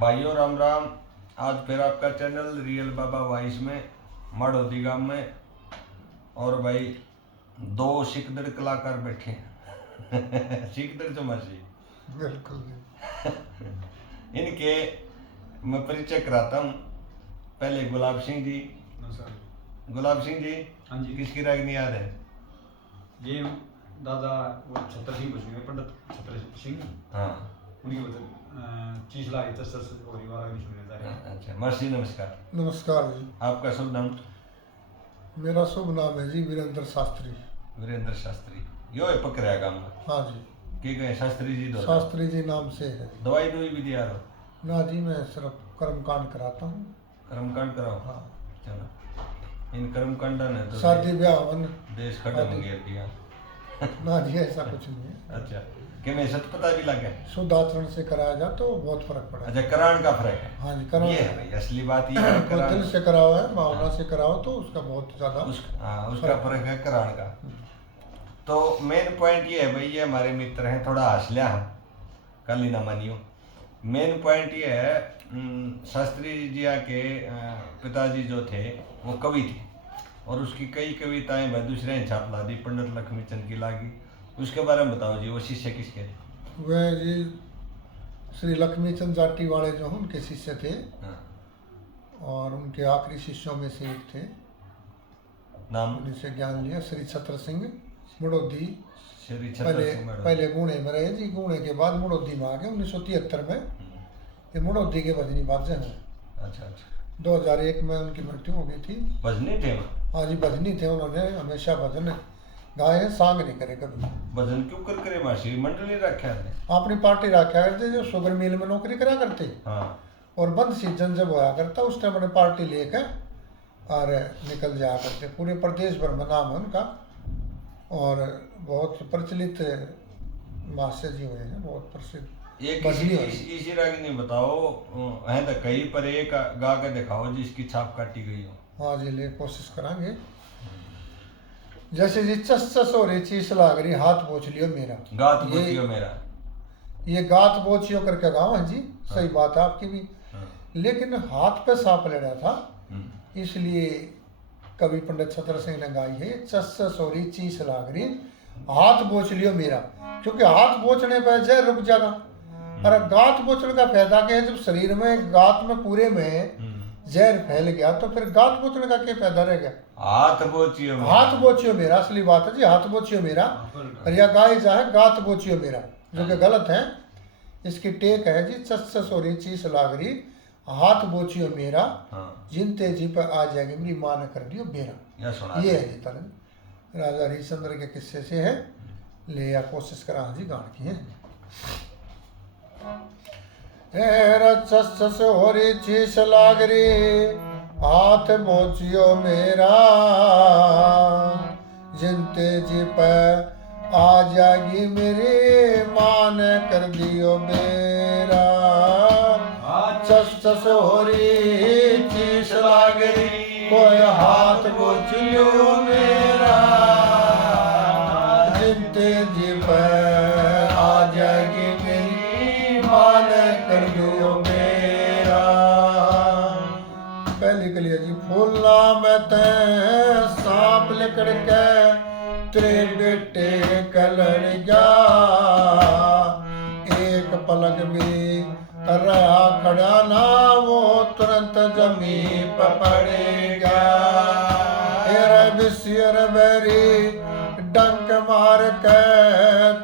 भाइयों राम राम। आज फिर आपका चैनल रियल बाबा वॉइस में मड़ोदी गांव में, और भाई दो सिकदड़ कलाकार बैठे हैं सिकदड़ चमाशी बिल्कुल इनके मैं परिचय कराता हूँ। पहले गुलाब सिंह जी। गुलाब सिंह जी, हाँ जी। किसकी रागनी याद है? ये दादा वो छत्र सिंह बचने पंडित छत्र सिंह, हाँ, उनकी वजह चीज लाई तस और ये वाला नहीं सुनने जा रहे। अच्छा मर्सी, नमस्कार। नमस्कार जी। आपका शुभ नाम? मेरा शुभ नाम है जी वीरेंद्र शास्त्री। वीरेंद्र शास्त्री। यो है पकड़िया गांव में। हाँ जी। की कहे शास्त्री जी? दो शास्त्री जी नाम से है। दवाई दुई भी दिया रो? ना जी, मैं सिर्फ कर्मकांड कराता हूँ। कर्मकांड कराओ? हाँ। चलो, इन कर्मकांडा ने तो शादी ब्याह वन देश खत्म घेर दिया। ना जी, ऐसा कुछ नहीं है। अच्छा, कि मैं सच पता भी लगे शुद्ध आचरण से कराया जाए तो बहुत फर्क पड़ा। अच्छा, करान का फर्क है। हाँ जी, कराओ। ये है भाई असली बात, ये है कोई दिल से कराओ है, भावना से कराओ तो उसका बहुत ज्यादा उसका फर्क है करान का। तो मेन पॉइंट ये है भाई, ये हमारे मित्र हैं, थोड़ा हंस लिया हम, कल ही ना मानियो। मेन पॉइंट ये है, शास्त्री जी के पिताजी जो थे वो कवि थे, और उसकी कई कविताएं वह दूसरे ने छाप ला दी, पंडित लक्ष्मीचंद की लागी। उसके बारे में बताओ जी, वो शिष्य किसके थे? वह जी श्री लक्ष्मीचंद जाटी वाले जो हैं उनके शिष्य थे। हाँ। और उनके आखिरी शिष्यों में से एक थे। नाम? उनसे ज्ञान लिया श्री छत्र सिंह मुड़ोदी। श्री छत्र पहले सिंह मैडम। पहले गुणे में रहे जी, गुणे के बाद मुड़ोदी में आ गए 1973 में। ये मुड़ोदी के भजनी बाजे हैं। अच्छा अच्छा। 2001 में उनकी मृत्यु हो गई थी। भजनी थे? हाँ जी, भजनी थे। उन्होंने हमेशा भजन गाए हैं, सांग नहीं करे कभी। भजन क्यों कर करे? मासी मंडली रखा है अपनी पार्टी रखा करते, जो शुगर मिल में नौकरी करा करते। हाँ। और बंद सीजन जब होया करता उस टाइम अपने पार्टी लेकर और निकल जाया करते। पूरे प्रदेश भर में नाम है उनका, और बहुत प्रचलित मास्टर जी हुए हैं, बहुत प्रसिद्ध। एक इसी रागिनी बताओ है तो कहीं पर एक गा के दिखाओ जिसकी छाप काटी गई हो। हाँ जी, ले कोशिश करांगे। जैसे जी चस हो रही चीज लाग रही, हाथ बोच लियो मेरा। गात बोचियो मेरा। ये गात बोचियो करके गाँव है जी। सही बात है आपकी भी। लेकिन हाथ पे सांप लड़ा था, इसलिए कवि पंडित छत्र सिंह ने गाई है, चस सोरी चीस लाग रही, हाथ बोच लियो मेरा। क्योंकि हाथ बोचने पर जहर रुक जाएगा। और गात बोचने का फायदा क्या है? जब शरीर में गात में पूरे में जहर फैल गया तो फिर गात बोचने का क्या फायदा रह गया? हाथ बोचियो मेरा। हाथ बोचियो मेरा असली बात है जी, हाथ बोचियो मेरा। और या गाय जाए गात बोचियो मेरा, जो कि गलत है। इसकी टेक है जी, चस सोरी चीस लाग रही, हाथ बोचियो मेरा। जिनते जी पे आ जाएगी मेरी माँ ने कर दियो बेरा। ये है जी तरह राजा हरिश्चंद्र के किस्से से है। ले या कोशिश करा जी गान की है। चस होरी चीस लाग रही, हाथ बोचियो मेरा। जिनते जी पे आ जाएगी मेरी माँ ने कर दियो बेरा। चस होरी चीस लाग रही, कोई हाथ बोच लियो मेरा। जिनते जी पे आ जाएगी मेरी माँ ने कर दियो मेरा। पहली के लिए जी, फूला मैं ते सांप लिकड़ के तेरे बेटे कलड़ जा। एक पलक भी रहा खड़ा ना, वो तुरंत जमी पर पड़ेगा। बिसियर बैरी डंक मार के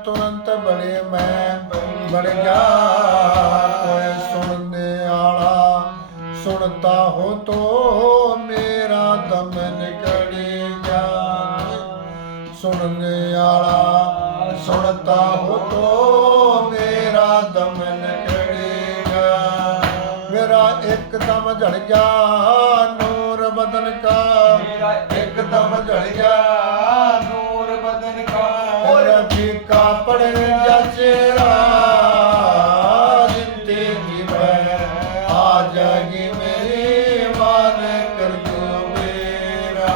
तुरंत बड़े मैं बढ़ गया। कोई सुनने आला सुनता हो तो मेरा दम निकलेगा। सुनने आला सुनता हो तो मेरा दम निकलेगा। मेरा एकदम झड़ गया नूर बदन का, मेरा एकदम झड़ गया नूर बदन का। और फीका पड़ गया चेहरा। जिनते जी में आ जाएगी मेरी माँ ने कर दो मेरा।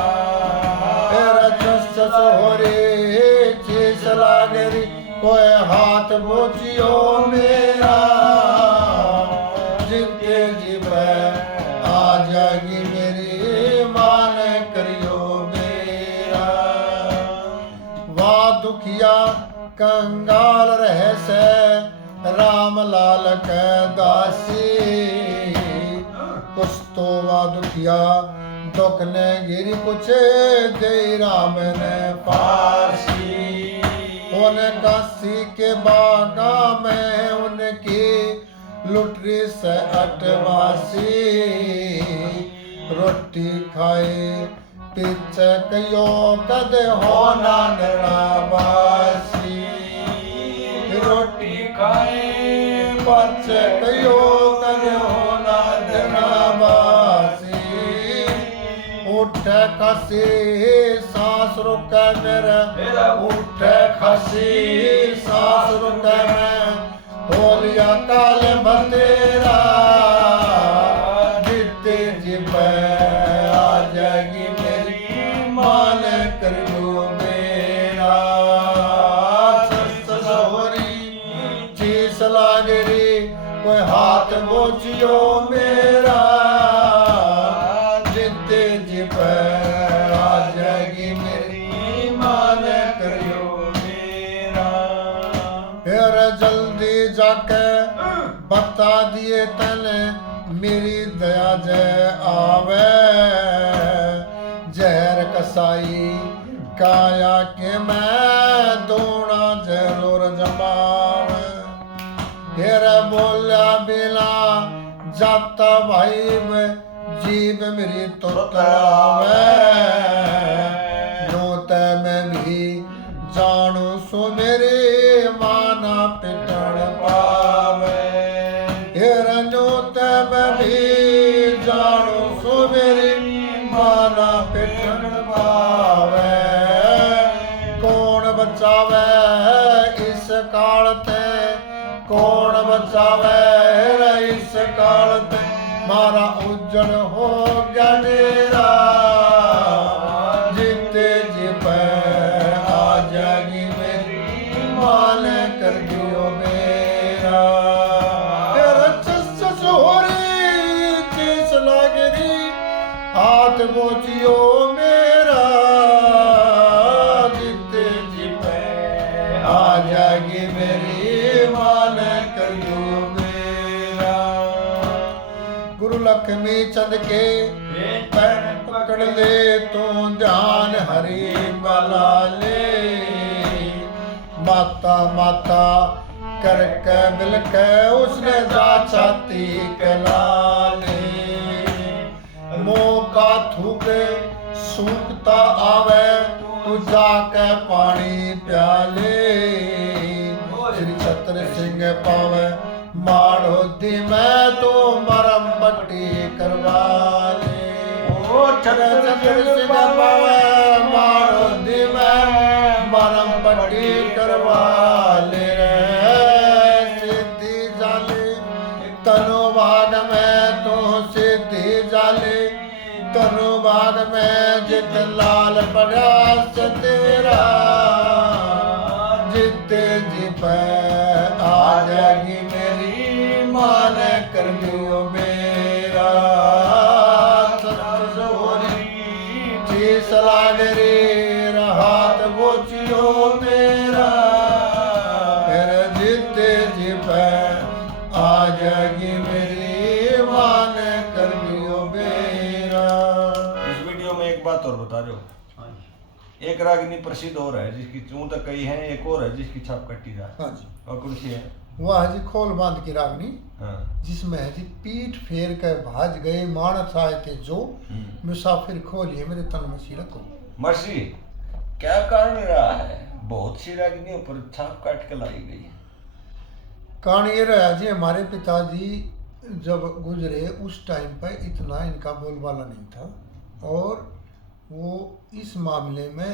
मेरा चस हो रे चीस लाग रही, कोई हाथ बोचियो मेरा। जिते जी पे आ जाएगी मेरी मान करियो मेरा। वाह दुखिया कंगाल रह से राम लाल के दासी। कुछ तो वाह दुखिया दुख ने गिरी कुछ दे राम ने फांसी। उन काशी के बागा में उनकी लुटरी से अटवासी। रोटी खाए पीछे कयो कद होना नराबासी। रोटी खाए पीछे कयो कद होना नराबासी। उठे खसी सांस रुके मेरा उठे खसी सांस रुके में होलिया काल बतेरा। जीते जी पे आ जाएगी मेरी मान करियो मेरा। ससुरी चीस लागरी कोई हाथ बोझियो मेरा। जीते जी पे आ जाएगी मेरी मान करियो मेरा। फिर जल्दी जाके बता दिए तने मेरी दया जय आवे। जहर कसाई काया के मैं दोना जरूर जमावे। फिर बोलिया बिना जाता भाई में जीव मेरी तो तड़ावे। नोते मैं भी जानू सो मेरे माना पिटण पावे। हेर नोते मैं भी जानू सो मेरे माना पिटण पावे। कौन बचावे इस काल ते कौन बचावे इस काल ते। मारा उज्जड़ हो गया डेरा। जीते जी पे आ जाएगी मेरी मान कर दियो मेरा। तेरा चस होरी चीस लागरी हाथ बोझियो मेरा। जीते जी पे आ जाएगी मेरी मान कर दियो मेरा। गुरु लक्ष्मी चंद के पैर पकड़ ले तू ध्यान हरि बला ले। माता माता करके मिलके उसने जा छाती कला ले। मौका थूके सूखता आवे तू जाके पानी प्याले। श्री छत्र सिंह पावे माड़ो दी मैं तो मरम पट्टी करवा ले। ओ छत्र सिंह पावे माड़ो दी मैं मरम पट्टी करवा ले। सिद्धि जाले तनु भाग में तो सिद्धि जाले तनु भाग में जित लाल पड़ा से तेरा। जीते जी पे आ जाएगी मेरी मान कर लियो मेरा। चीस लागरी हाथ बोझियो मेरा। फिर जीते जी पे आ जाएगी मेरी मान कर लियो मेरा। इस वीडियो में एक बात और बता दो। एक रागिनी प्रसिद्ध और है जिसकी चूं तक कई है, एक और है जिसकी छाप कटी जाए। हाँ जी। और कौन सी है? वह है जी खोल बांध की रागनी। हाँ। जिसमें है जी पीठ फेर कर भाज गए मानस आए थे जो मुसाफिर खोलिए मेरे तन में सी रखो। मर्सी क्या कारण रहा है बहुत सी रागिनियों पर छाप काट के लाई गई है? कारण ये रहा जी हमारे पिताजी जब गुजरे उस टाइम पर इतना इनका बोलबाला नहीं था। और वो इस मामले में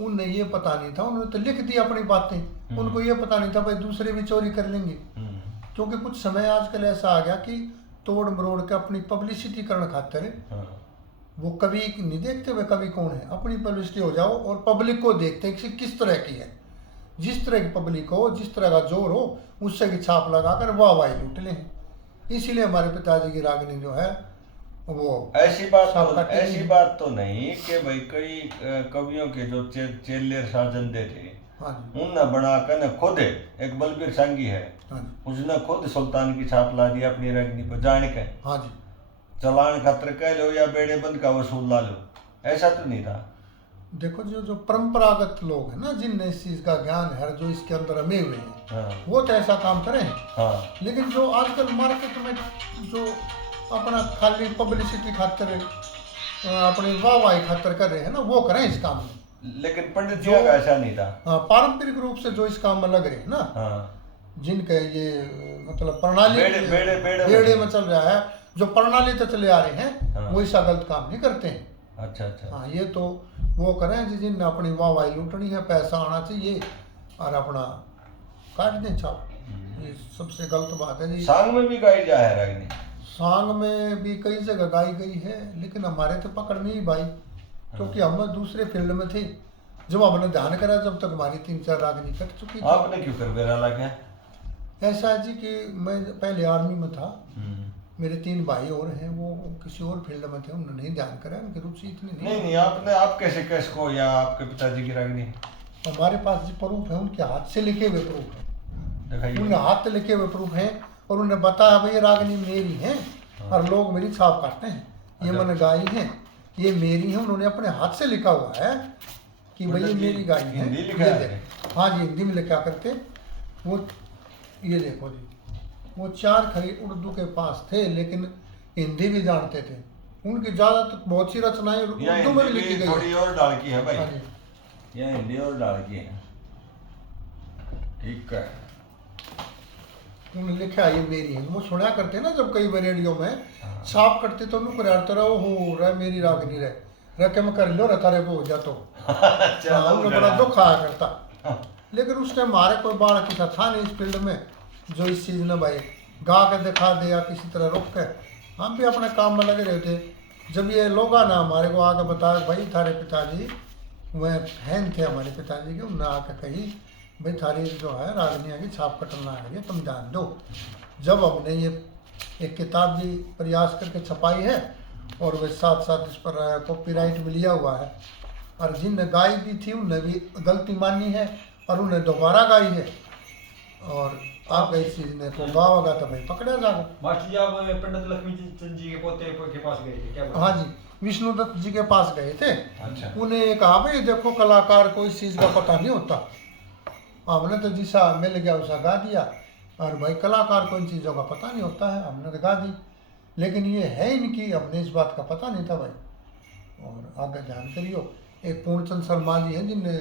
उन्हें ये पता नहीं था। उन्होंने तो लिख दी अपनी बातें। उनको ये पता नहीं था भाई दूसरे भी चोरी कर लेंगे। क्योंकि कुछ समय आजकल ऐसा आ गया कि तोड़ मरोड़ के अपनी पब्लिसिटी करने खातिर वो कवि नहीं देखते हुए कवि कौन है, अपनी पब्लिसिटी हो जाओ और पब्लिक को देखते हैं कि किस तरह की है। जिस तरह की पब्लिक हो, जिस तरह का जोर हो, उससे की छाप लगा कर वाह वाह लूट लें। इसीलिए हमारे पिताजी की रागनी जो है वो ऐसी साफ काटी ऐसी नहीं। बात तो नहीं कि भाई कई कवियों के जो चेले साजंदे थे हाँ जी, उनने बना कर न खुद एक बलबीर सांगी है, हाँ जी, उसने खुद सुल्तान की छाप ला दी अपनी रागनी पर जान के, हाँ जी। चलान खतर कह लो या बेड़े बंद का वसूल ला लो, ऐसा तो नहीं था। देखो जो जो परंपरागत लोग हैं ना, जिनने इस चीज का ज्ञान है, जो इसके अंदर रमे हुए हैं, हाँ वो तो ऐसा काम करें। हाँ लेकिन जो आजकल मार्केट में जो अपना खाली पब्लिसिटी खातिर अपनी वाहवाही खातिर कर रहे हैं ना, वो करें इस काम में। लेकिन पंडित जी का ऐसा नहीं था। हाँ, पारंपरिक रूप से जो इस काम में लग रहे हैं ना, हाँ जिनके ये मतलब प्रणाली बेड़े में चल रहा है, जो प्रणाली तो चले आ रहे हैं, हाँ। वो ऐसा गलत काम नहीं करते हैं। अच्छा अच्छा। हाँ, ये तो वो करें जिनने अपनी वाहवाही लूटनी है, पैसा आना चाहिए और अपना काट दें छाप। ये सबसे गलत बात है जी। सांग में भी गाई जा है रागनी। सांग में भी कई जगह गाई गई है, लेकिन हमारे तो पकड़ में ही भाई, क्योंकि हम दूसरे फील्ड में थे। जब हमने ध्यान करा, जब तक हमारी 3-4 रागनी कट चुकी थी। आपने क्यों कर बेरा लगा? ऐसा है जी कि मैं पहले आर्मी में था, मेरे 3 भाई और हैं, वो किसी और फील्ड में थे, उन्होंने नहीं ध्यान करा, उनकी रुचि इतनी नहीं नहीं, आपने आप कैसे को या आपके पिताजी की रागनी? हमारे पास जो प्रूफ है, उनके हाथ से लिखे हुए प्रूफ है, दिखाइए। उन्हें हाथ से लिखे हुए प्रूफ हैं, और उन्हें बताया भाई ये रागनी मेरी है, और लोग मेरी छाप काटते हैं, ये मैंने गाई है, ये मेरी है। उन्होंने अपने हाथ से लिखा हुआ है कि भाई ये मेरी गाई है। हिंदी लिखा ये है? देखो, हाँ जी, हिंदी में लिखा करके। वो ये देखो जी, वो 4 खड़ी उर्दू के पास थे, लेकिन हिंदी भी जानते थे। उनकी ज़्यादातर बहुत सी रचनाएं उर्दू में भी लिखी गई थोड़ी और डाल की है भाई। हाँ जी, यहाँ हिंदी और डाल की है। ठीक है। उन्होंने लिखा ये मेरी है। वो सुना करते ना, जब कई बार रेडियो में छाप करते तो उन्होंने करारते रहो हो रहा मेरी रागनी रहे रखे में कर लो रतारे को हो जा तो। हाँ, उन्हें बड़ा दुख आया करता। लेकिन उस टाइम हमारे कोई बाढ़ किसा था नहीं इस फील्ड में, जो इस चीज़ ने भाई गा के दिखा दे या किसी तरह रुक के। हम भी अपने काम में लगे रहते। जब ये लोग ना हमारे को आके बताया भाई थारे पिताजी, वह फैन थे हमारे पिताजी के, उन्होंने आके कही भाई थारी जो है रागनिया की छाप कटना आ रही है, तुम जान दो। जब हमने ये एक किताब भी प्रयास करके छपाई है, और वह साथ साथ इस पर कॉपीराइट भी लिया हुआ है, और जिनने गाई भी थी उन्हें भी गलती मानी है और उन्हें दोबारा गाई है, और आप इस चीज ने को गाओगा तो भाई पकड़ा जाएगा। मास्टर जी, आप पंडित लक्ष्मी चंद जी के पोते के पास गए थे क्या? हाँ जी, विष्णुदत्त जी के पास गए थे। अच्छा। उन्हें कहा भाई देखो कलाकार को इस चीज़ का पता नहीं होता, हमने तो जिसा मिल गया उसा गा दिया, और भाई कलाकार को इन चीज़ों का पता नहीं होता है, हमने तो गा दी। लेकिन ये है इनकी, हमने इस बात का पता नहीं था भाई। और आगे ध्यान करियो, एक पूर्णचंद शर्मा जी हैं जिनने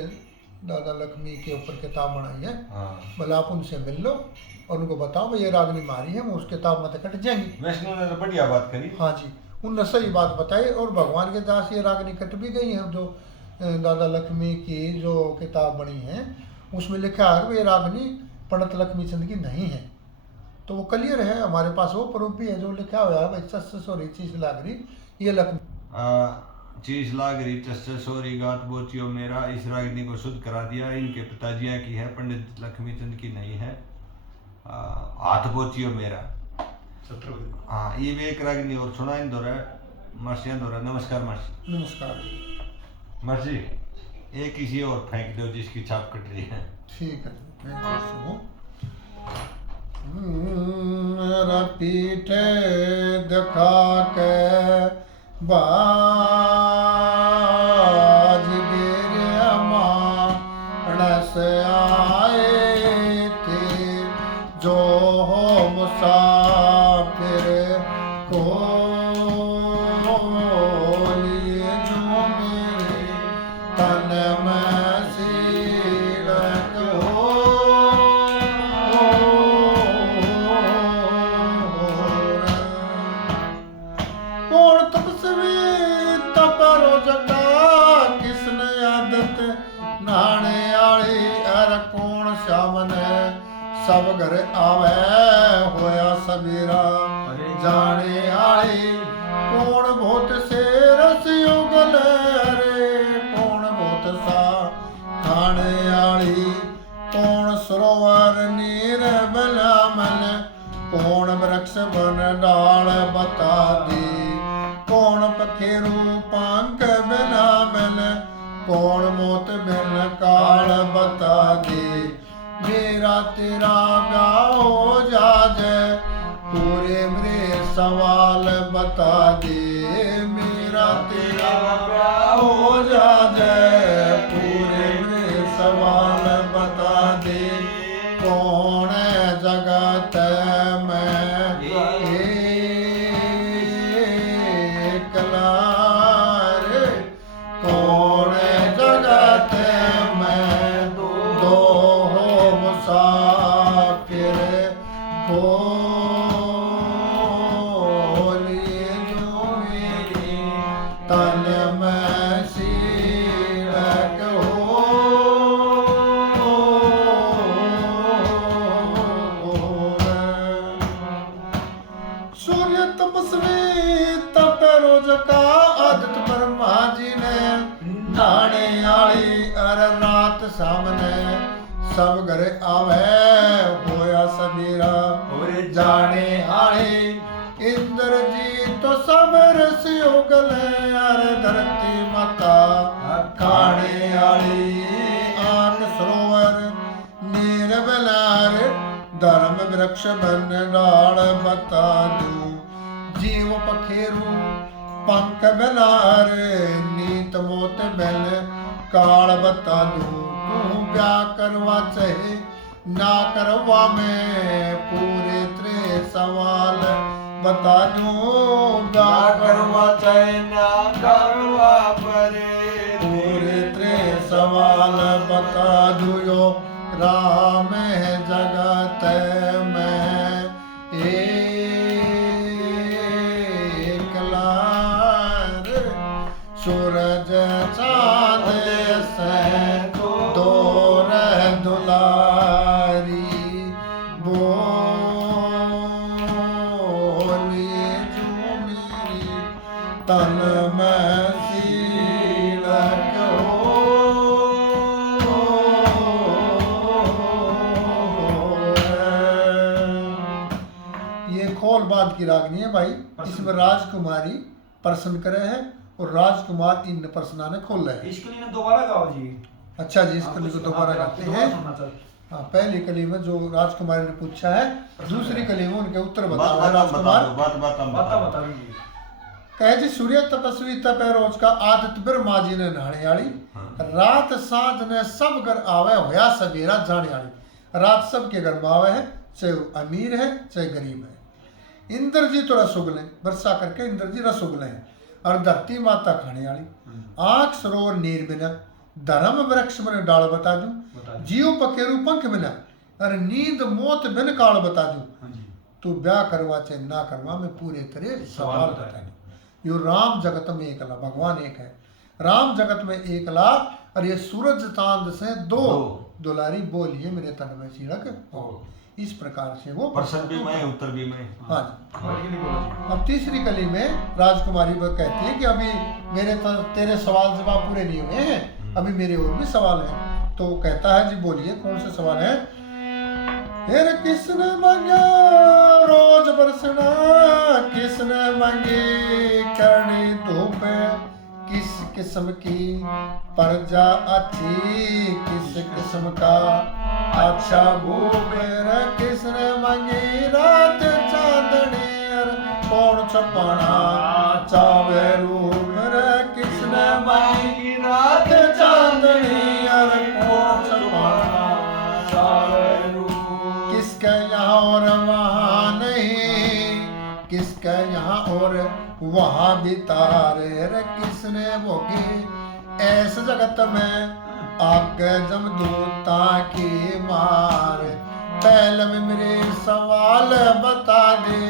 दादा लक्ष्मी के ऊपर किताब बनाई है, भले आप उनसे मिल लो और उनको बताओ भाई ये रागनी मारी है, वो उस किताब में तो कट जाएंगी। वैष्णो ने तो बढ़िया बात करी। हाँ जी, उनने सही बात बताई, और भगवान के दास ये रागनी कट भी गई है। जो दादा लक्ष्मी की जो किताब बनी है, उसमें लिखा है कि ये रागनी पंडित लक्ष्मी चंद की नहीं है, तो वो क्लियर है। हमारे पास वो प्रूफ भी है जो लिखा हुआ है भाई सॉरी चीज लाग रही ये लक्ष्मी चीज लाग रही चस्से सोरी गात बोचियो मेरा, इस रागनी को शुद्ध करा दिया, इनके पिताजिया की है, पंडित लक्ष्मी चंद की नहीं है। हाथ बोचियो मेरा। हाँ, ये भी एक रागनी और सुना इन दौरा मासिया दौरा। नमस्कार मासी। नमस्कार। मासी, एक किसी और फेंक दो जिसकी छाप कट रही है। ठीक है, सुनो। मेरा पीठे दिखा के बाज गिर मानस आए थे, जो हो मुसाफिर को लिए, जो मेरे तन में सीलक हो। कौन तपस्वी तपरो जटा, किसने आदत नाने आली, अर कौन सामने सब घर आवे होया सबीरा, जाने आली कौन बहुत से रसियो गले, रे कौन बहुत सा खाने आली, कौन सरोवर नीर बला मन, कौन वृक्ष बन काल बता दे। कौन पखेरु पंख बिना मिल, कौन मौत बिन काल बता दे। मेरा तेरा ब्याह हो जाजे, पूरे मेरे सवाल बता दे। मेरा तेरा ब्याह हो जाजे, पूरे मेरे सवाल बता दे। कौन है जगत में एकला रे, कौन है जगत में दो हो मुसाफिर। बोली जो मेरी तन में सीलक हो। सूर्य तपस्वी तप रोज का, आदत ब्रह्मा जी ने नाने आली अर रात सामने। सब घर आवे होया सबेरा, जाने आले इंद्र जी तो सब रस उगले। अर धरती माता खाने आली, आन सरोवर नीर बलार। धर्म वृक्ष बन डाल बता दूं, जीव पखेरु पंख बिलार। नीत मोत बिन काल बता दूं, तू ब्याह करवा चाहे ना करवा मैं। पूरे तेरे सवाल बता दूं, ब्याह करवा चाहे ना करवा परे। पूरे तेरे सवाल बता दूं, यो राम है जगत में एकला रे। सूरज चाँद से दो रह दुलारी। बोली जो मेरी तन में सीलक हो। ये खोल बांध की रागनी है भाई। इसमें राजकुमारी प्रश्न करे हैं और राजकुमार इन प्रश्ना ने खोल रहे हैं। इसके लिए दोबारा गाओ जी। अच्छा जी, इस कली को दोबारा गाते हैं। हाँ, पहली कली में जो राजकुमारी ने पूछा है, दूसरी कली में उनके उत्तर बताओ। राजकुमार बता दीजिए। कहे जी, सूर्य तपस्वी तपे रोज का, आदत ब्रह्मा जी ने नहाने आली। रात साध ने सब घर आवे होया सवेरा जाने आली। रात सब के घर में आवे है, चाहे वो अमीर है चाहे गरीब है। इंद्र जी तो रसुगले वर्षा करके इंद्र जी रसुगले हैं। और धरती माता खाने वाली। आंख सरोवर नीर बिना, धर्म वृक्ष मैंने डाल बता दूं। जीव पखेरु पंख बिना, अरे नींद मौत बिन काल बता दूं। तू ब्याह करवा चाहे ना करवा, मैं पूरे तरह सवाल बता दूं। यो राम जगत में एकला, भगवान एक है। राम जगत में एकला, और ये सूरज चांद से दो दुलारी। बोलिए मेरे तन में सीलक हो। इस प्रकार से वो प्रश्न भी मैं, उत्तर भी मैं। हाँ जी। अब तीसरी कली में राजकुमारी कहती है कि अभी मेरे तेरे सवाल जवाब पूरे नहीं हुए हैं, अभी मेरे और भी सवाल हैं। तो कहता है जी, बोलिए कौन से सवाल है। फिर किसने मांगा रोज बरसना, किसने मांगी करनी धूप। किस किस्म की प्रजा अच्छी, किस किस्म का अच्छा भूपेर। किसने मांगी रात चांदनी, कौन छपाना चावे रूप। किसने मांगी रात चांदनी, कौन छपाना चावे रूप। किसके यहाँ और वहाँ नहीं, किसके यहाँ और वहाँ भी तारे। किसने भोगी ऐस जगत में आगे जमदूता की मार। पहले में मेरे सवाल बता दे,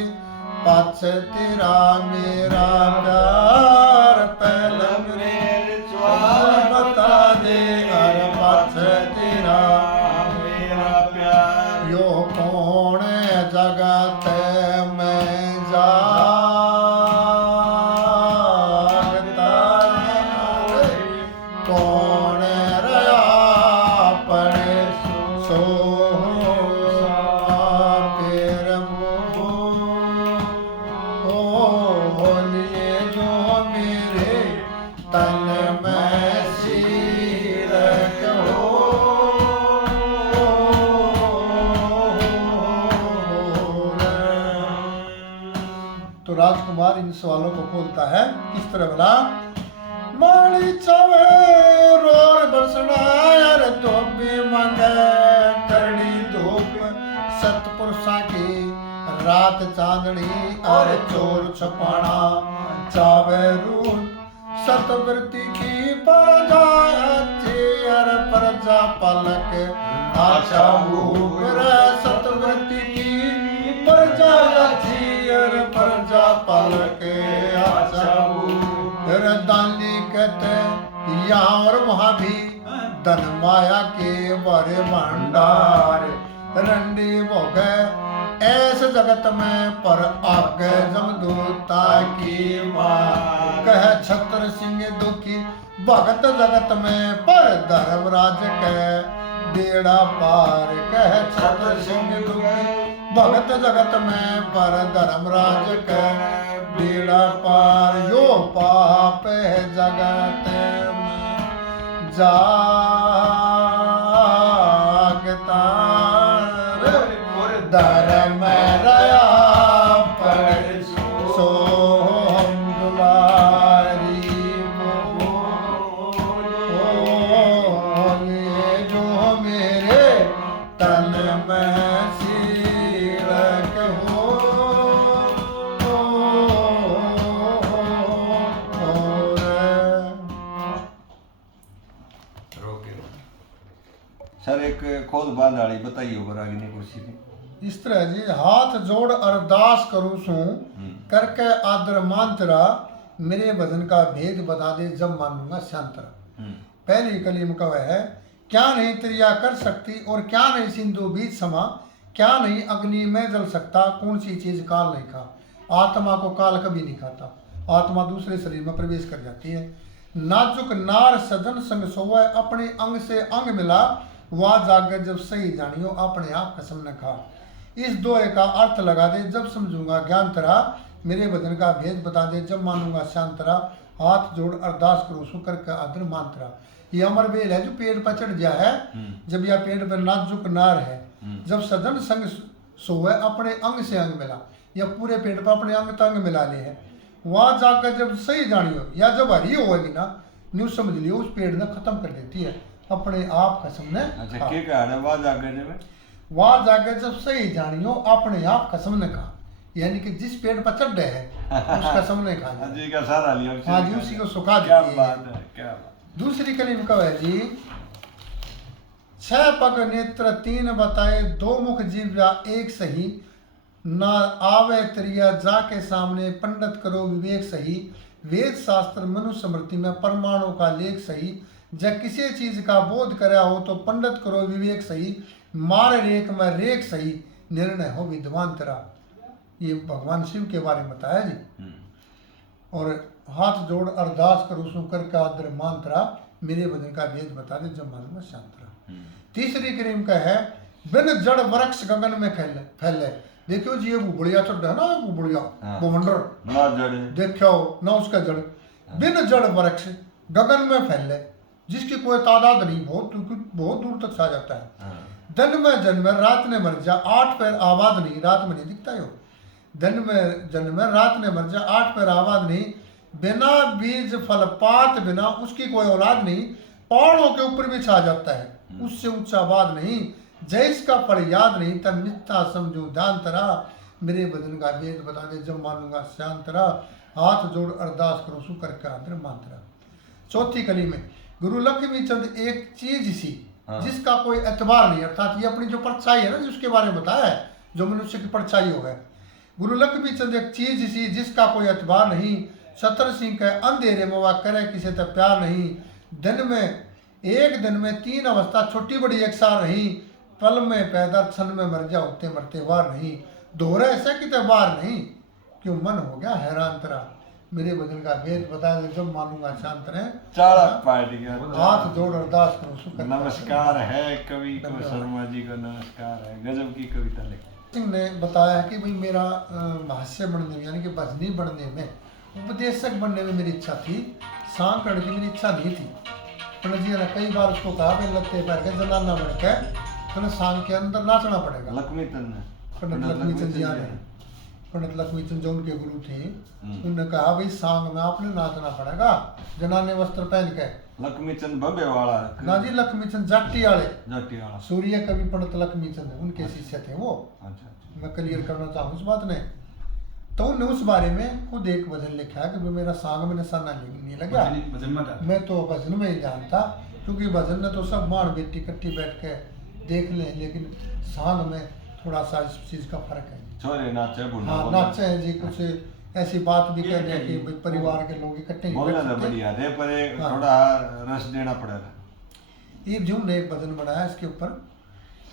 पाछे तेरा मेरा प्यार। पहले मेरे सवाल बता दे, अरे पाछे तेरा मेरा प्यार। यो कौन जगत में जागता, कौन रया पड़े सो फिर हो। तो राजकुमार इन सवालों को खोलता है किस तरह भला। माली चावे रोर बरसना यार तो भी मंगे करनी धूप सतपुरुषा की रात चांदनी और चोर छपाना चावे रूप सतवृत्ति की प्रजा चेयर प्रजा पलक आशा भूर सतवृत्ति की प्रजा चेयर प्रजा पलक आशा भूर दानी कहते यहाँ और वहाँ भी धन माया के बड़े भंडार रंडी हो गए ऐसे जगत में पर आगे जमदूता की माँ कह छत्र सिंह दुखी भगत जगत में पर धर्मराज कह बेड़ा पार कह छत्र सिंह दुखी भगत जगत में पर धर्मराज कह बेड़ा पार यो पाप है जगत में जागता धर्म रया पर सो हम दुलारी बोले जो मेरे तन में सीलक हो सर एक खोद बांध वाली बताइए ऊपर आगे नहीं कुर्सी थी। इस तरह जी हाथ जोड़ अरदास करूं सू करके आदर मांतरा मेरे भजन का भेद बता दे जब मानूंगा शांतरा। पहली कलीम का वह है क्या नहीं त्रिया कर सकती और क्या नहीं सिंधु बीच समा क्या नहीं अग्नि में जल सकता कौन सी चीज काल नहीं खा। आत्मा को काल कभी नहीं खाता, आत्मा दूसरे शरीर में प्रवेश कर जाती है। नाजुक नार सजन संग सोवे अपने अंग से अंग मिला वह जागे जब सही जानियो अपने आप कसम न खा। इस दोहे का अर्थ लगा दे जब समझूंगा ज्ञान तरा मेरे वजन का भेद बता दे जब मानूंगा शांतरा हाथ जोड़ अरदास करूं सु करके आदर मांतरा। ये अमर बेल है जो पेड़ पर चढ़ गया है जब यह पेड़ पर नाजुक नार है जब सजन संग सोवे अपने अंग से अंग मिला या पूरे पेड़ पर अपने अंग तंग मिला ले है वहां जाकर जब सही जानियो या जब हरी होगी ना न्यू समझ लियो उस पेड़ ने खत्म कर देती है अपने आप कसम ने। अच्छा क्या कहा है वहां जाकर जब वहां जाकर जब सही जानियो अपने आप कसम ने कहा यानी कि जिस पेड़ पर चढ़ रहे हैं उस कसम ने कहा जी का सारा लिया हाँ जी उसी को सुखा क्या देती बात है। है क्या बात। दूसरी कलीम का है जी 6 पग नेत्र 3 बताए 2 मुख जीव्या एक सही ना आवे त्रिया जाके सामने पंडित करो विवेक सही वेद शास्त्र मनुष्य स्मृति में परमाणु का लेख सही जब किसी चीज का बोध करा हो तो पंडित करो विवेक सही मार रेख में रेख सही निर्णय हो विद्वान तेरा। ये भगवान शिव के बारे में बताया जी। और हाथ जोड़ अरदास करो सु करके आदर मांत्रा मेरे वजन का भेद बता दे जब मन में शांत रहा। तीसरी करीम का है बिन जड़ वृक्ष गगन में फैले देखियो जी ये बुबड़िया चढ़ है ना बुबड़िया बुमंडर ना जड़ देखो ना उसका जड़ बिन जड़ वृक्ष गगन में फैले जिसकी कोई तादाद नहीं बहुत दूर तक छा जाता है। दिन में जन्म रात ने मर जा 8 पैर आबाद नहीं रात में नहीं दिखता है। दिन में जन्म रात ने मर जा 8 पैर आबाद नहीं बिना बीज फल पात बिना उसकी कोई औलाद नहीं पहाड़ों के ऊपर भी छा जाता है उससे ऊंचा आबाद नहीं जैस का फल याद नहीं तब मिथ्या समझो ध्यान तरा मेरे बदन का भेद बता दे जब मानूंगा शांत तरा हाथ जोड़ अरदास करो सु करके आदर मांतरा। चौथी कली में गुरु लक्ष्मी चंद एक चीज सी जिसका कोई एतबार नहीं अर्थात ये अपनी जो परछाई है ना जिसके बारे में बताया है जो मनुष्य की परछाई हो गए। गुरु लक्ष्मी चंद एक चीज सी जिसका कोई एतबार नहीं सतर सिंह के अंधेरे में वह करे किसी तक प्यार नहीं दिन में एक दिन में 3 अवस्था छोटी बड़ी एक सार नहीं पल में पैदा क्षण में मर जा होते मरते वार नहीं दोहरा ऐसा कि बार नहीं क्यों मन हो गया हैरान तरा मेरे वजन का भेद बता दे जब मानूंगा शांत रहे चाड़ा पार्टी का हाथ जोड़ अरदास करो शुक्र। नमस्कार है कवि को शर्मा जी को नमस्कार है गजब की कविता लिखी। सिंह ने बताया कि भाई मेरा भाष्य बनने में यानी कि भजनी बनने में उपदेशक बनने में मेरी इच्छा थी सांग करने की मेरी इच्छा नहीं थी। पंडित जी ने कई बार उसको कहा भाई लगते पैर के जनाना बन के तो सांग के अंदर नाचना पड़ेगा लक्ष्मी चंद पंडित लक्ष्मी चंद जी ने पंडित लक्ष्मी चंद जो उनके गुरु थे, उन्होंने कहा भाई सांग में आपने नाचना पड़ेगा जनाने वस्त्र पहन के। लक्ष्मी चंद बम्बे वाला ना जी, लक्ष्मी चंद जाटी वाले, जाटी वाला सूर्य कवि पंडित लक्ष्मी चंद उनके शिष्य थे वो। अच्छा मैं क्लियर करना चाहूँ उस बात ने। तो उन्होंने उस बारे में खुद एक भजन लिखा है कि भाई मेरा सांग में निशाना नहीं लगा, भजन में था। मैं तो भजन में ही जानता, क्योंकि भजन में तो सब बाण बेटी इकट्ठी बैठ के देख लें, लेकिन सांग में थोड़ा सा इस चीज का फर्क है। छोरे नाचे बुढ़ा हाँ नाचे हैं जी, कुछ ऐसी बात भी कह दें कि भाई परिवार के लोग इकट्ठे नहीं बोलना बैठ तो सकते। बढ़िया रे, पर एक हाँ। थोड़ा रस देना पड़ेगा। ये जो ने एक भजन बनाया इसके ऊपर,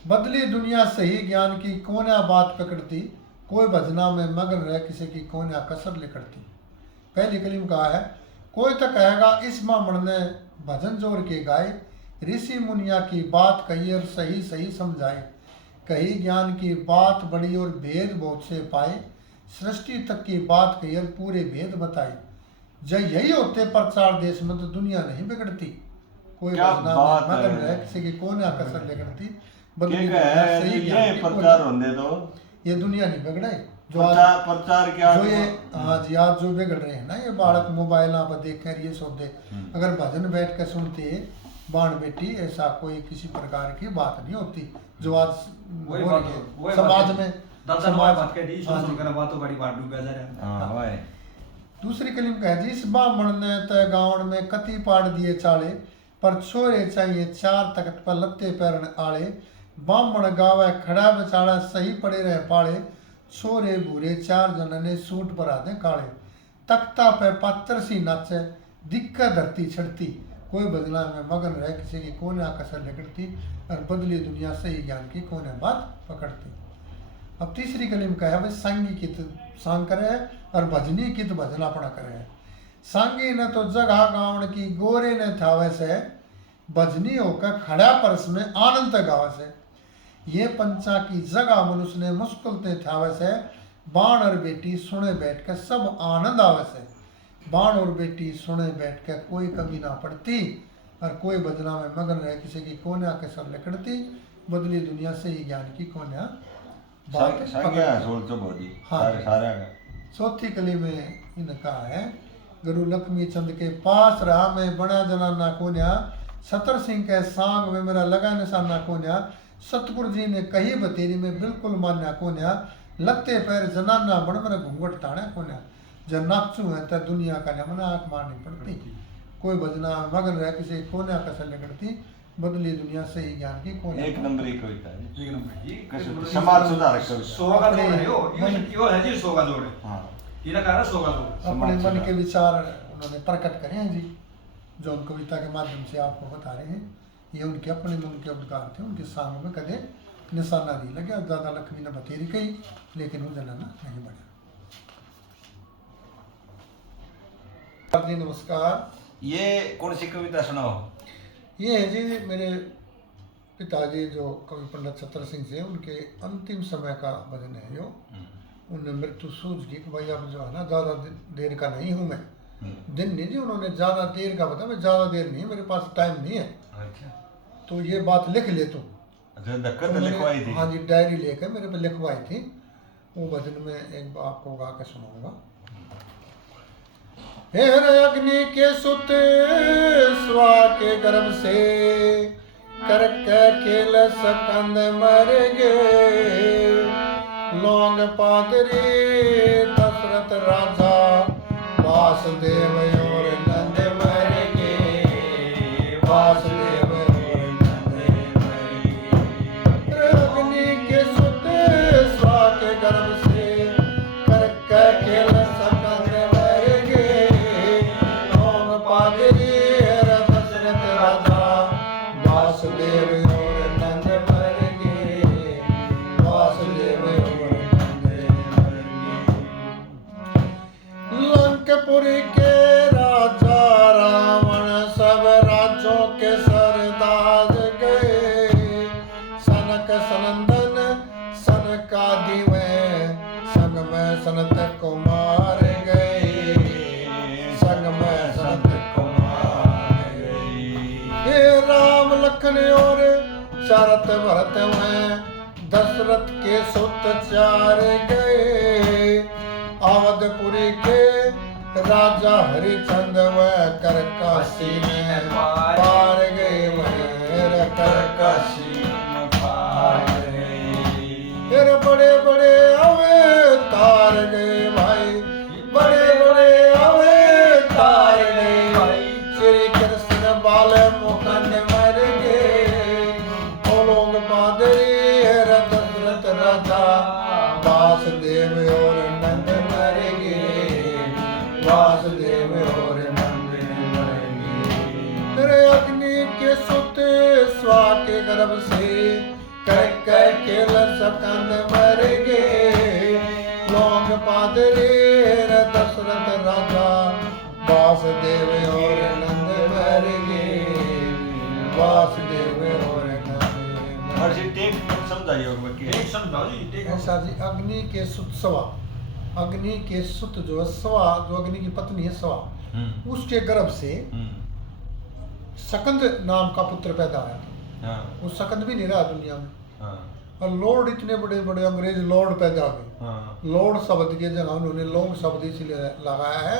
बदली दुनिया सही ज्ञान की कोन्या बात पकड़ती, कोई भजना में मगन रह किसी की कोन्या कसर लिखड़ती। पहली कलीम कहा है, कोई तो कहेगा इस मामण ने भजन जोर के गाए, ऋषि मुनिया की बात कही और सही सही समझाए, कही ज्ञान की बात बड़ी और भेद बहुत से पाए, सृष्टि तक की बात कही और पूरे भेद बताए, जब यही होते प्रचार देश में तो दुनिया नहीं बिगड़ती, कोई क्या भजना बात में मगन है। रह किसी की कोन्या कसर लिखड़ती। के बदली का दुनिया है सही ज्ञान ये की प्रचार कोन्या- होने दो, ये दुनिया नहीं बिगड़े जो आज प्रचार क्या जो ये हाँ जी आज जो बिगड़ रहे हैं ना, ये बालक मोबाइल पर देख कर ये सोते, अगर भजन बैठ कर सुनते बाण बेटी, ऐसा कोई किसी प्रकार की बात नहीं होती जो आज वही हो बात रही है वही समाज बात में। दादा ने बात कह दी, हाँ जी। सुन कर बातों बड़ी बात डूब जा रहा है। हाँ भाई दूसरी कलीम कह जी, इस बामण ने तय गावण में कति पाड़ दिए चाले, पर छोरे चाहिए चार तख्त पर लत्ते पैरन आले, बामण गावे खड़ा बेचारा सही पड़े रहे पाले, छोरे भूरे चार जनने सूट पर आधे काले, तख्ता पे पात्र सी नाचे दिक्कत धरती छड़ती, कोई बदला में मगन रह किसी की कोन्या कसर लिखड़ती, और बदली दुनिया सही ज्ञान की कोन्या बात पकड़ती। अब तीसरी कलीम का है भाई, सांगी कित सांग करे है और भजनी कित भजनापना करे है। सांगी ने तो जगह गावण की गोरे ने थावे से, भजनी होकर खड़ा परस में आनंद गावे से, ये पंचा की जगह मनुष्य ने मुश्किल ते थावे से, बाण और बेटी सुने बैठ के सब आनंद आवे से, बाण और बेटी सुने बैठ के कोई कमी ना पड़ती, और कोई बदला में मगन रहे किसी की कोन्या के सर लिखड़ती, बदली दुनिया से ही ज्ञान की कोन्या बात संज्ञा सोच तो बोली हाँ। सारे सारे का। चौथी कली में इनका है, गुरु लक्ष्मी चंद के पास रहा मैं बना जनाना कोन्या, सतर सिंह के सांग में मेरा लगा निशाना कोन्या, सतगुरु जी ने कही बतेरी में बिल्कुल मान्या कोन्या, लत्ते पैर जनाना बन मेरा घूंघट ताने कोन्या, जब नाचू है तो दुनिया का जमना आंख मारनी पड़ती, कोई भजना मगन रह किसी कोन्या कसर लिखड़ती, बदली दुनिया से ही ज्ञान की कोन्या। एक नंबर की कविता है एक नंबर जी, कैसे समाज सुधारक कविता। सोगा का जोड़ है यो है जी, सोगा जोड़ है। हाँ ये कह रहा सोगा जोड़। अपने समाज मन सुधार। के विचार उन्होंने प्रकट करे हैं जी, जो हम कविता के माध्यम से आपको बता रहे हैं, ये उनके अपने मन के उद्गार थे, उनके सांग में कदे निशाना नहीं लगे, और दादा लक्ष्मी ने बतेरी कही लेकिन वो जनाना नहीं बढ़ा। जी नमस्कार, ये कौन सी कविता सुनाओ। ये है जी मेरे पिताजी जो कवि पंडित सतर सिंह से, उनके अंतिम समय का भजन है यो। उन्हें मृत्यु सूझ गई कि भाई अब जो है ना ज़्यादा देर का नहीं हूँ मैं, दिन नहीं जी, उन्होंने ज़्यादा देर का बताया, मैं ज़्यादा देर नहीं है, मेरे पास टाइम नहीं है, अच्छा तो ये बात लिख ले तू। अच्छा दक्कत तो मैंने- लिखवाई थी। हाँ जी, डायरी लेकर मेरे पे लिखवाई थी, वो भजन में एक बार आपको गा के सुनाऊंगा। हे रे अग्नि के सुत स्वा के गर्भ से, कर के खेल सकंद मर गे, लौंग पादरी दशरथ राजा, वासुदेव और नंद मर गे, वासुदेव और नंद मर गे। अग्नि के सुत स्वा के गर्भ से, कर के खेल सकंद मर गे, लौंग पादरी दशरथ राजा, वासुदेव और नंद मर गे, वासुदेव और नंद मर गे। लंकपुरी के राजा रावण सब राज्यों के सरदार गए, सनक सनंदन सनकादि में संग में सनत कुमार गए, संग में सनत कुमार गए। हे राम लखन और शरत भरत में, दशरथ के सुत चार गए, अवधपुरी के राजा हरिचंद व करकासी ने पार गए वह करकासी में पार गए। फिर बड़े बड़े अवतार गए भाई, बड़े बड़े अवतार गए भाई। श्री कृष्ण बाल मुखन मर गए, लोग पादरी दशरथ राजा वासुदेव और नंद मर गए, वासुदेव और नंद मर गए। फिर अग्नि के सुत स्वा के गर्भ से के लसकंद मर गए, लोग पादरी दशरथ राजा वासुदेव और नंद मर गए, वासुदेव और नंद। और जी टेक समझाइए और बाकी एक समझाओ जी, एक ऐसा जी अग्नि के सुत स्वा, अग्नि के सुत जो है स्वा, जो अग्नि की पत्नी है स्वा, उसके गर्भ से सकंद नाम का पुत्र पैदा आया था। हाँ, वो सकंद भी नहीं रहा दुनिया में। हाँ, और लॉर्ड इतने बड़े बड़े अंग्रेज लॉर्ड पैदा हुए। हाँ, लॉर्ड शब्द के जगह उन्होंने लॉन्ग शब्द इसलिए लगाया है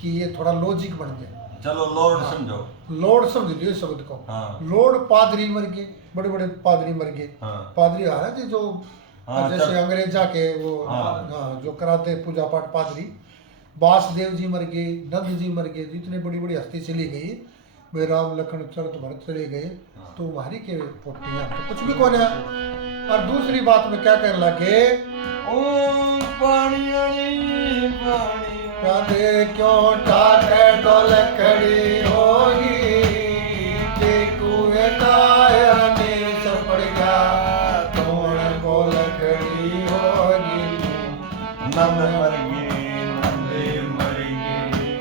कि ये थोड़ा लॉजिक बन जाए। चलो लॉर्ड समझो। लॉर्ड समझ लियो इस शब्द को। हाँ, लॉर्ड पादरी मर गए, बड़े बड़े पादरी मर गए। हाँ, पादरी आ रहा जी जो हाँ, जैसे अंग्रेजा के वो हाँ। जो कराते पूजा पाठ पादरी। वासुदेव जी मर गए, नंद जी मर गए, इतने बड़ी बड़ी हस्ती चली गई। वे राम लखन चरत भरत चले गए, तो हमारी के पोटियां तो कुछ भी कौन है। और दूसरी बात में क्या कहने लगे, ओ पानी वाली पानी प्यादे क्यों टाके डोल खड़ी होगी, के कुएं का नीर पड़ गया, तोड़ बोल खड़ी होगी। नंद मर गए, नंदे मर गए।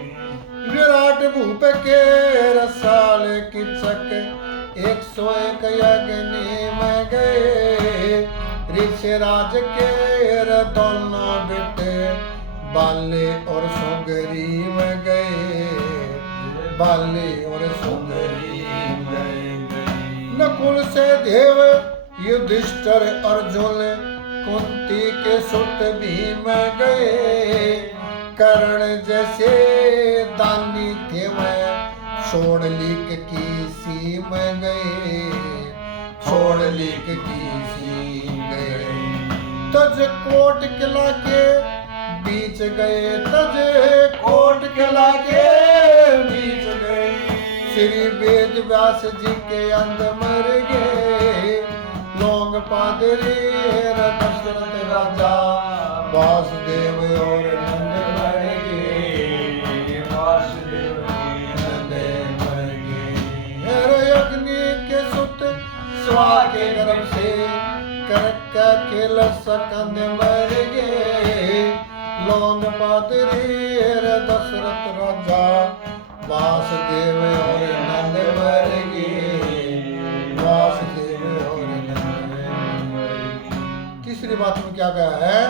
विराट भूप के रसाल की चक 101 अग्नि में गए, ऋषिराज के दोनों बेटे बाले और सुंगरी में गए, बाले और सुंगरी में गए। नकुल से देव युधिष्ठिर अर्जुन कुंती के सुत भीम गए, कर्ण जैसे दानी थे वह छोड़लिक की सीम गए, छोड़लिक की सीम गए। तज कोट किला के बीच गए, तज कोट किला के बीच गए। श्री वेद व्यास जी के अंद मर गए, लोग पादरी दशरथ राजा वासुदेव और नंद मर गए, वासुदेव नंद मर गए। अग्नि के सुत स्वा के गर्भ से करक के लसकंद मर गए, लोग पादरी दशरथ राजा वासुदेव और नंद मर गए, वासुदेव और नंद मर गए। तीसरी बात में क्या कहा है,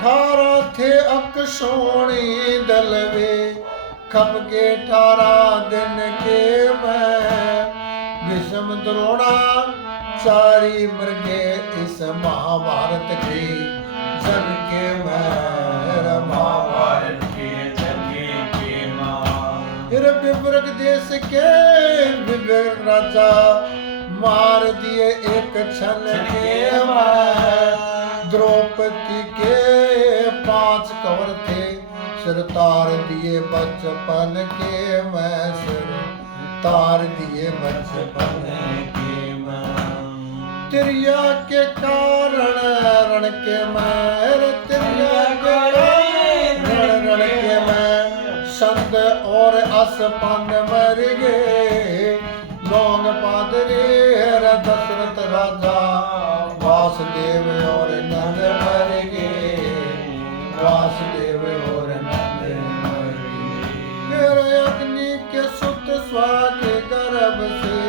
ठारा थे अकशोणी दलवे, खपके 18 दिन के मैं, विषम द्रोणा चारी मृगे इस महाभारत की जन के मैं, महाभारत के जन के मां। फिर विवर्ग देश के विवर्ग राजा मार दिए एक क्षण के मैं, द्रौपदी के 5 कवर थे, सिर तार दिए बचपन के मैं, सिर तार दिए बचपन के मैं। तिरिया के कारण रण के मैं, तिरिया के रण के मैं, संत और असपन मर गए, लोग पादरी दशरथ राजा वासुदेव और नंद मर गए, वासुदेव और नंद मर गए। अग्नि के सुत स्वा के गर्भ से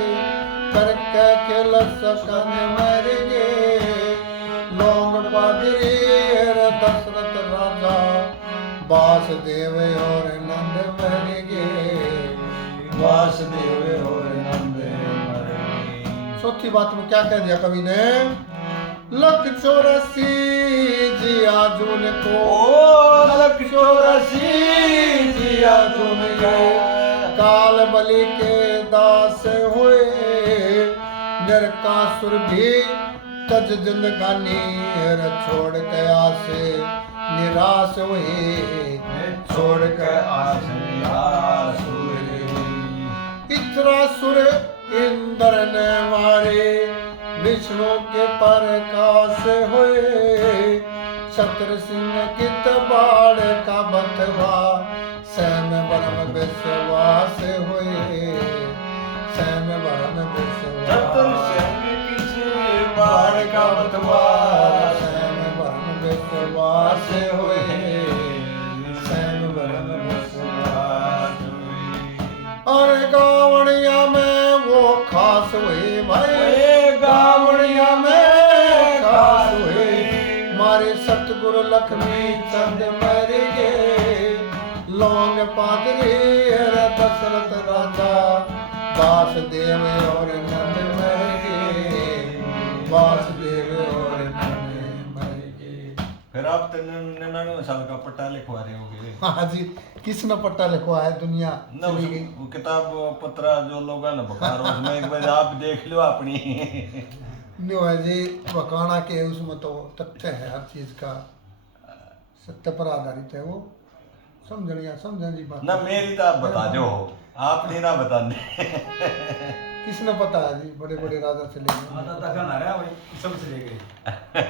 करक के लसकंद मर गए, लोग पादरी दशरथ राजा वासुदेव और नंद मर गए, वासुदेव और नंद मर गए। चौथी बात में क्या कह दिया कवि ने, लख 84 जिया जून को लख 84 जिया तुम गए काल बलि के दास हुए नरकासुर भी तज जिंदगानी छोड़ के आसे निराश हुए छोड़ के आस निराश हुए इतना सुर इंद्र ने मारे विष्णु के प्रकाश हुए छत्र सिंह की बाढ़ का बतवा सैन बरम विश्वास हुए सैन बरम चतुर विश्वास सिंह किसी बाढ़ का बतवा सैन बरम विश्वास हुए सैन बरम विश्वास और गावड़िया में वो खास हुए भाई गावड़िया में खास हुए मारे सतगुरु लक्ष्मी चंद मर गए लौंग पादरी दशरथ राजा वासुदेव और नंद मर गए वासुदेव और नंद मर गए। फिर आप 99 साल का पट्टा लिखवा रहे होगे हाँ जी किसने पट्टा लिखवा है दुनिया ना चली गई वो किताब पत्रा जो लोग ना बकार उसमें एक बार आप देख लो अपनी न्यू है जी बकाना के उसमें तो तथ्य है हर चीज का सत्य पर आधारित है वो समझ जी बात ना मेरी तो आप बता जो आप नहीं ना बताने किसने पता है जी बड़े बड़े राजा चले गए दादा का ना रहा भाई सब चले गए